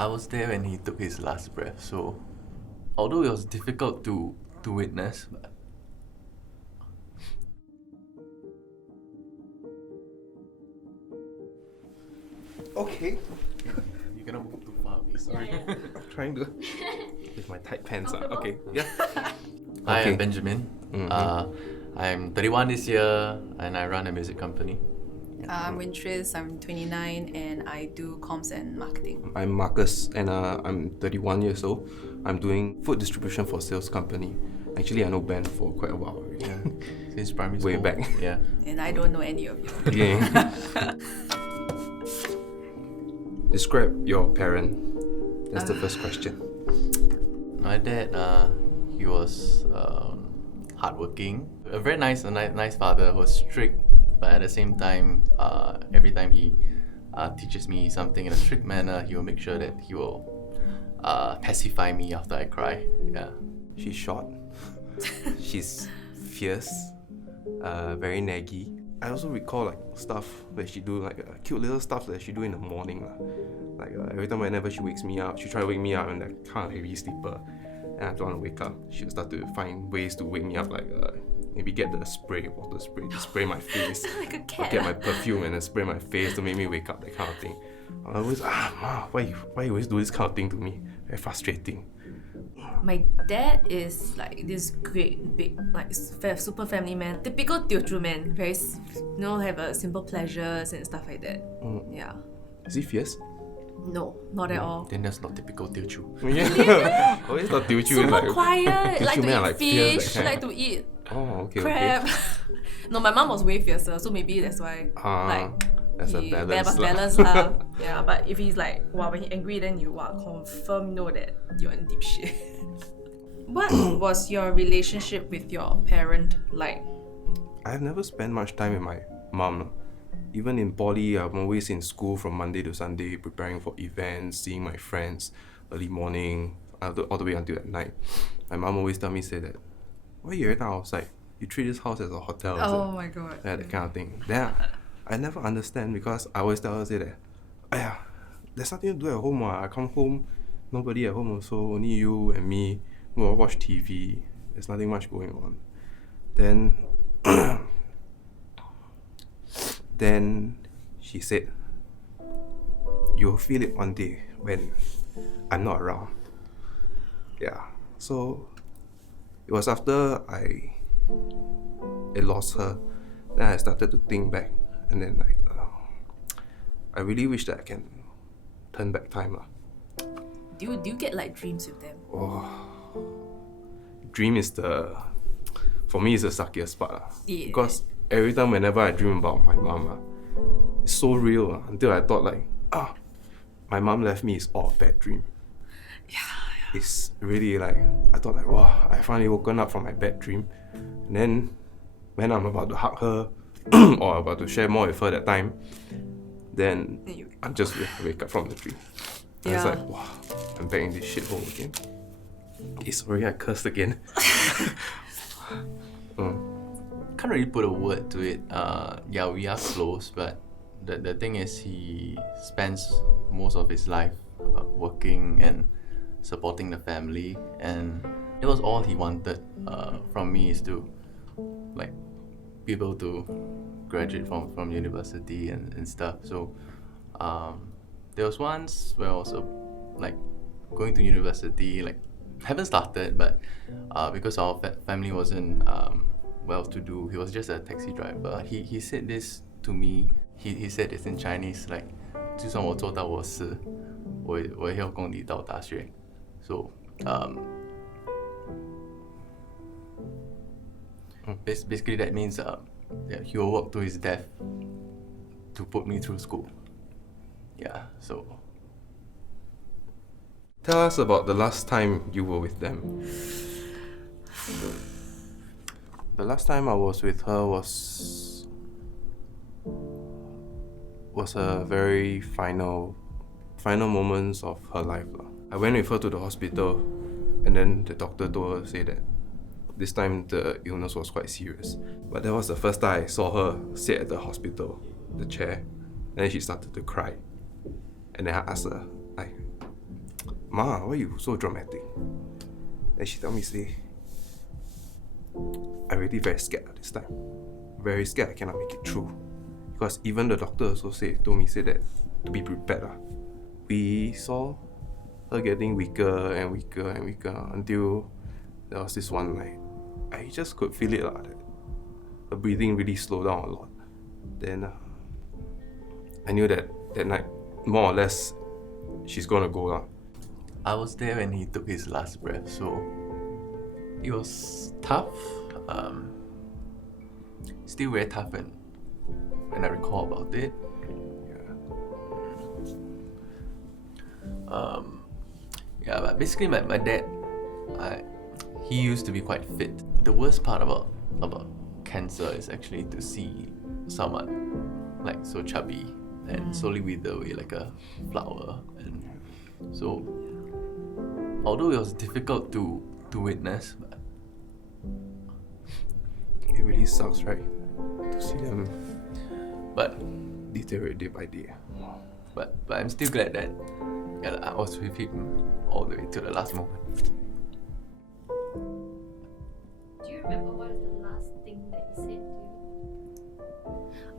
I was there when he took his last breath, so although it was difficult to witness, but Okay. you cannot move too far away. Sorry. Trying to with my tight pants. Okay. Yeah. Hi, Okay. I'm Benjamin. Mhm. I'm 31 this year and I run a music company. I'm Wintriz, I'm 29 and I do comms and marketing. I'm Marcus and I'm 31 years old. I'm doing food distribution for sales company. Actually, I know Ben for quite a while already. Since primary Way school. back. Yeah. And I don't know any of you. Yeah. Describe your parent. That's the first question. My dad, he was hardworking. A very nice father. Was strict, but at the same time, every time he teaches me something in a strict manner, he will make sure that he will pacify me after I cry. Yeah. She's short. She's fierce. Very naggy. I also recall like stuff that she do, like cute little stuff that she do in the morning. Like every time whenever she wakes me up, she try to wake me up and like kind of heavy sleeper. And I don't want to wake up. She'll start to find ways to wake me up, like maybe get the water spray, to spray my face. Like a Or cat. get my perfume and then spray my face to make me wake up, that kind of thing. I always, Ma, why you always do this kind of thing to me? Very frustrating. My dad is like this great, big, like super family man. Typical Teochew man. Very, have simple pleasures and stuff like that. Yeah. Is he fierce? No, not at all. Then that's not typical Teochew. Yeah. Always thought Teochew Super is like quiet, like Teochew to man eat are like fierce, fish, that kind. like to eat Oh, okay, crab. okay. No, my mom was way fiercer, so maybe that's why. That's a he balance must lah. balance lah. Yeah, but if he's like, wow, when he angry, then you confirm know that you're in deep shit. What was your relationship with your parent like? I've never spent much time with my mom. Even in poly, I'm always in school from Monday to Sunday, preparing for events, seeing my friends, early morning, all the way until at night. My mom always say that, why you every time outside? You treat this house as a hotel, is Oh it? my god. Yeah, that kind of thing. Then I never understand because I always tell her that, there's nothing to do at home. I come home, nobody at home also, only you and me. We'll watch TV. There's nothing much going on. Then, then she said, you'll feel it one day when I'm not around. Yeah. So it was after I lost her, then I started to think back, and then I really wish that I can turn back time lah. Do you get like dreams with them? Dream is for me, it's the suckiest part lah. Yeah. Because every time whenever I dream about my mom, it's so real until I thought like, my mom left me is all a bad dream. Yeah. It's really like, I thought like, wow, I finally woken up from my bad dream. And then when I'm about to hug her or about to share more with her that time, then I'm just wake up from the dream. And it's Yeah. like, wow, I'm back in this shithole again. Sorry, I cursed again. Can't really put a word to it. Yeah, we are close, but the thing is, he spends most of his life working and supporting the family, and it was all he wanted from me is to like be able to graduate from university and stuff. So there was once where I was like going to university, like haven't started, but because our family wasn't well-to-do, he was just a taxi driver. He said this to me. He said this in Chinese, like 就算我做到我死，我也要供你到大学. So basically that means yeah, he will work to his death to put me through school. Yeah, so Tell us about the last time you were with them. The last time I was with her was a very final moments of her life. I went with her to the hospital, and then the doctor told her, say that this time the illness was quite serious. But that was the first time I saw her sit at the hospital, the chair, and then she started to cry. And then I asked her, Ma, why you so dramatic? Then she tell me, say, I really very scared this time. Very scared I cannot make it through. Because even the doctor also told me that to be prepared. We saw her getting weaker and weaker and weaker until there was this one night. I just could feel it. That her breathing really slowed down a lot. Then I knew that night, more or less, she's gonna go. I was there when he took his last breath, so it was tough. Still very tough when I recall about it. Yeah, but basically my dad, he used to be quite fit. The worst part about cancer is actually to see someone like so chubby and slowly wither away like a flower. And so, although it was difficult to witness, but it really sucks, right? To see them but deteriorate day by day. But I'm still glad that I was with him all the way to the last moment. Do you remember what is the last thing that he said to you?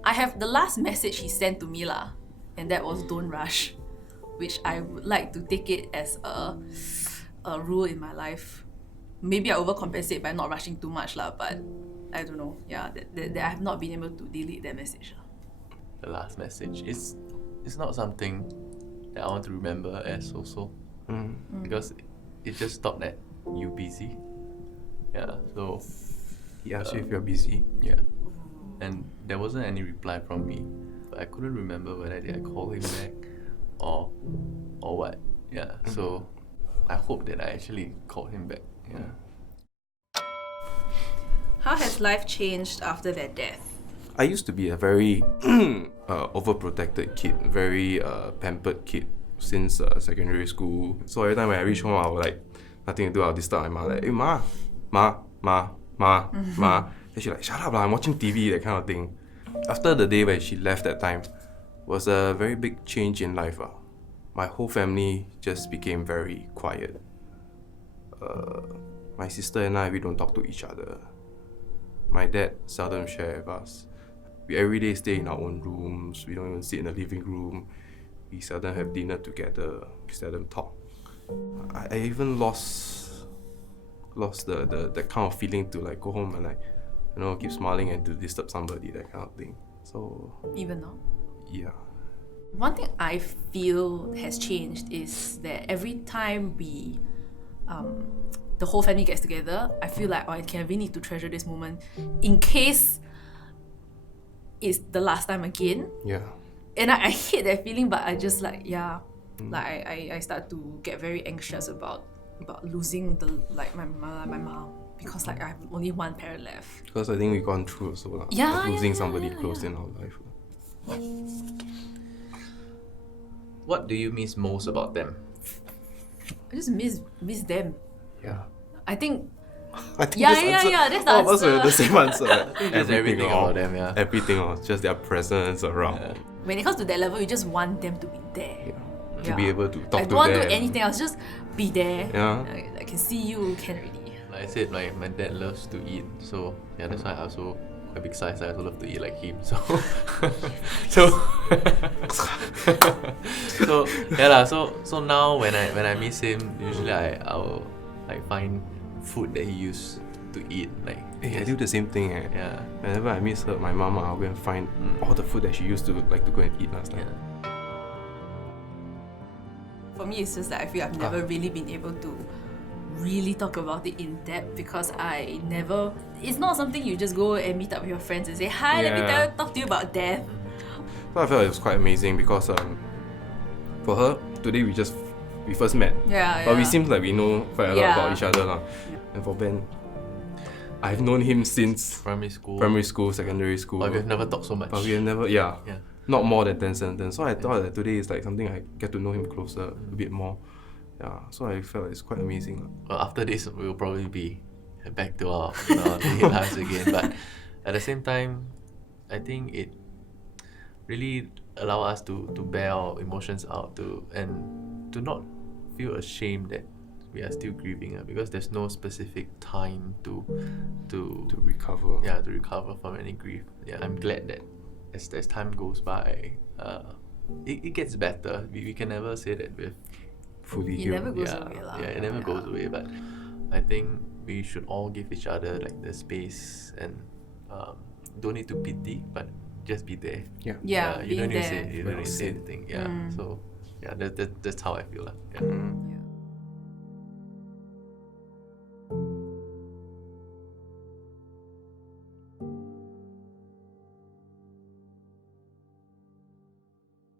I have the last message he sent to me lah, and that was don't rush, which I would like to take it as a rule in my life. Maybe I overcompensate by not rushing too much lah, but I don't know. Yeah, that I have not been able to delete that message. The last message it's not something that I want to remember as also because it just stopped at you busy. Yeah, so He asked you if you're busy. yeah, and there wasn't any reply from me. But I couldn't remember whether did I call him back or what. Yeah, so I hope that I actually called him back. Yeah. How has life changed after their death? I used to be a very overprotected kid, very pampered kid since secondary school. So every time when I reach home, I would like nothing to do. I'll disturb my mom like, "Hey ma, ma." Then she's like, "Shut up lah, I'm watching TV," that kind of thing. After the day when she left that time, was a very big change in life. My whole family just became very quiet. My sister and I, we don't talk to each other. My dad seldom share with us. We every day stay in our own rooms. We don't even sit in the living room. We seldom have dinner together. We seldom talk. I even lost the kind of feeling to like go home and like, keep smiling and to disturb somebody, that kind of thing. So Even now? yeah. One thing I feel has changed is that every time we, the whole family gets together, I feel like I really need to treasure this moment in case it's the last time again. Yeah. And I hate that feeling, but I just like I start to get very anxious about losing my mom because like I have only one parent left. Because I think we've gone through also losing somebody close in our life. What do you miss most about them? I just miss them. Yeah. I think I think Yeah, this yeah, answer, yeah, that's the all of us answer. have the same answer. Just everything about them, yeah. Everything, just their presence around. when it comes to that level, you just want them to be there. To be able to talk I to don't want to them. do anything else, just be there. Yeah. I can see you, can already. Like I said, my dad loves to eat, so yeah, that's why I also quite big size. I also love to eat like him. So so yeah lah. So now when I miss him, usually I'll like find food that he used to eat. Like Hey, I do the same thing. yeah. Whenever I miss her, my mama, I'll go and find all the food that she used to like to go and eat last time. Yeah. For me, it's just that I feel I've never really been able to really talk about it in depth because it's not something you just go and meet up with your friends and say, "Hi, let me talk to you about death." So I felt it was quite amazing because for her, today we first met. But we seem like we know quite a lot about each other. And for Ben, I've known him since Primary school. secondary school. But we've never talked so much. But we have never, not more than 10 cents. So I thought that today is like something I get to know him closer a bit more. Yeah, so I felt it's quite amazing. Well, after this, we'll probably be back to our daily lives again. But at the same time, I think it really allow us to bear our emotions out and to not feel ashamed that we are still grieving because there's no specific time to recover. to recover from any grief. Yeah, I'm glad that as time goes by, it gets better. We can never say that we've Fully It healed. never goes away lah. it never goes away. But I think we should all give each other like the space and don't need to pity, but just be there. Yeah. Yeah, you being don't need to there. say you don't need to say Well said. anything. Yeah. So yeah, that's how I feel lah. Yeah. Mm. Yeah.